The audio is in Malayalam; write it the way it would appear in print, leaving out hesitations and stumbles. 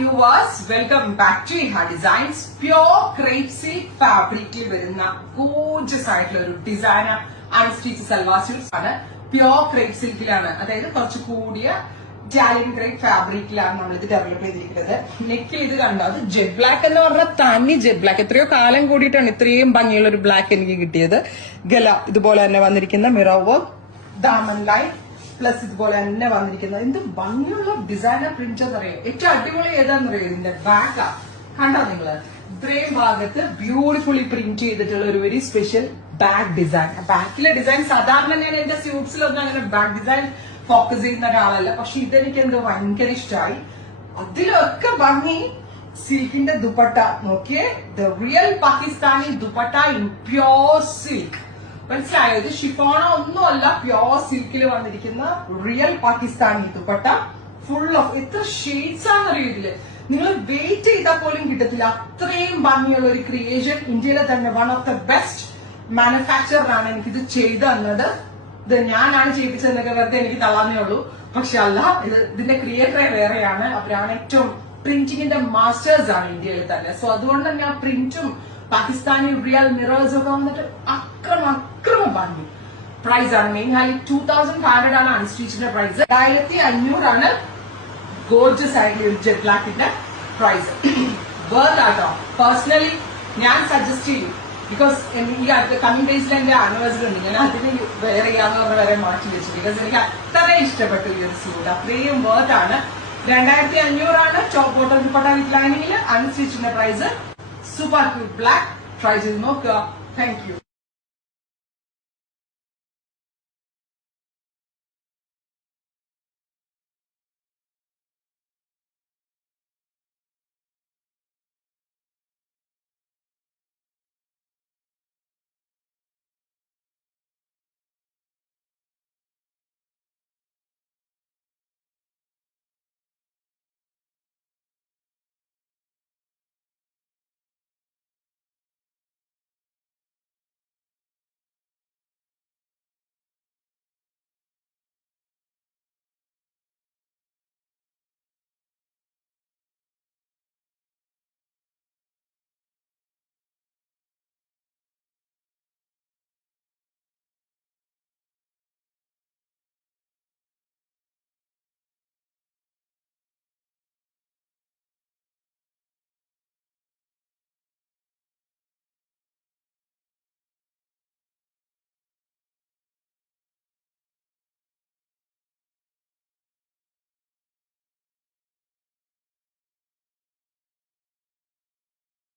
viewers, welcome back to Iha Designs. Pure crepe silk fabric വരുന്ന gorgeous ആയിട്ടുള്ള ഒരു ഡിസൈനർ അൺസ്റ്റിച്ച് സൽവാർ സ്യൂട്ട്സ് ആണ്. പ്യോർ ക്രേപ്പ് സിൽക്കിലാണ്, അതായത് കുറച്ച് കൂടിയ ഇറ്റാലിയൻ ക്രേപ്പ് ഫാബ്രിക്കിലാണ് നമ്മൾ ഇത് ഡെവലപ്പ് ചെയ്തിരിക്കുന്നത്. നെക്കിൽ ഇത് കണ്ടോ, അത് ജെറ്റ് ബ്ലാക്ക് എന്ന് പറഞ്ഞാൽ തനി ജെറ്റ് ബ്ലാക്ക്. എത്രയോ കാലം കൂടിയിട്ടാണ് ഇത്രയും ഭംഗിയുള്ള ഒരു ബ്ലാക്ക് എനിക്ക് കിട്ടിയത്. ഗല ഇതുപോലെ തന്നെ വന്നിരിക്കുന്ന mirror work, Daman line plus ഇതുപോലെ തന്നെ വന്നിരിക്കുന്നത്. എന്ത് ഭംഗിയുള്ള ഡിസൈനർ പ്രിന്റ് എന്നറിയോ. ഏറ്റവും അടിപൊളി ഏതാണെന്നറിയോ, ഇതിന്റെ ബാക്കാ. കണ്ടോ നിങ്ങള്, ഇത്രയും ഭാഗത്ത് ബ്യൂട്ടിഫുള്ളി പ്രിന്റ് ചെയ്തിട്ടുള്ള ഒരു വെരി സ്പെഷ്യൽ ബാക്ക് ഡിസൈൻ. ബാക്കിലെ ഡിസൈൻ സാധാരണ ഞാൻ എന്റെ സ്യൂട്ട്സിലൊന്നും അങ്ങനെ ബാക്ക് ഡിസൈൻ ഫോക്കസ് ചെയ്യുന്ന ഒരാളല്ല, പക്ഷെ ഇതെനിക്ക് എന്തോ ഭയങ്കര ഇഷ്ടമായി. അതിലൊക്കെ ഭംഗി സിൽക്കിന്റെ ദുപ്പട്ട നോക്കിയേ, the real Pakistani dupatta in pure silk. മനസ്സിലായോ? ഇത് ഷിഫോണോ ഒന്നുമല്ല, പ്യോർ സിൽക്കിൽ വന്നിരിക്കുന്ന real Pakistani dupatta. Full of എത്ര ഷെയ്ഡ്സ് ആണെന്നറിയോ ഇതില്. നിങ്ങൾ വെയിറ്റ് ചെയ്താൽ പോലും കിട്ടത്തില്ല, അത്രയും ഭംഗിയുള്ള ഒരു ക്രിയേഷൻ. ഇന്ത്യയിലെ തന്നെ വൺ ഓഫ് ദ ബെസ്റ്റ് മാനുഫാക്ചറാണ് എനിക്കിത് ചെയ്തു തന്നത്. ഇത് ഞാനാണ് ചെയ്യിപ്പിച്ചതെന്നൊക്കെ വെറുതെ എനിക്ക് തള്ളാന്നേ ഉള്ളൂ, പക്ഷെ അല്ല, ഇതിന്റെ ക്രിയേറ്ററെ വേറെയാണ്. അവരാണ് ഏറ്റവും പ്രിന്റിങ്ങിന്റെ മാസ്റ്റേഴ്സ് ആണ് ഇന്ത്യയിൽ തന്നെ. സോ അതുകൊണ്ട് തന്നെ ആ പ്രിന്റും പാകിസ്ഥാനി റിയൽ മിറേഴ്സ് ഒക്കെ വന്നിട്ട് അക്രമ ഭംഗി. പ്രൈസ് ആണ് മെയിൻ ഹാലി 2500 ആണ് അൺസ്റ്റിച്ചിന്റെ പ്രൈസ്. 1500 ഗോർജസ് ആയിട്ടുള്ള ഒരു ജെറ്റ് ബ്ലാക്കിന്റെ പ്രൈസ്. വേർത്ത് ആട്ടോ. പേഴ്സണലി ഞാൻ സജസ്റ്റ് ചെയ്യും, ബിക്കോസ് ഈ അടുത്ത കമ്മിങ് ഡേയ്സിൽ എന്റെ ആനിവേഴ്സറി ഉണ്ട്. ഞാൻ അതിന് വേറെ ചെയ്യാന്ന് പറഞ്ഞ വരെ മാറ്റി വെച്ചു, ബിക്കോസ് എനിക്ക് അത്രയും ഇഷ്ടപ്പെട്ടു ഈ ഒരു സ്യൂട്ട്. അത്രയും വേർത്ത് ആണ്. 2500 ടോപ്പ് ബോട്ടം ദുപ്പട്ട വിത്ത് ലൈനിങ്ങിൽ. അൺസ്റ്റിച്ചിന്റെ price. Super cute black. Try ചെയ്ത് നോക്കുക. Thank U.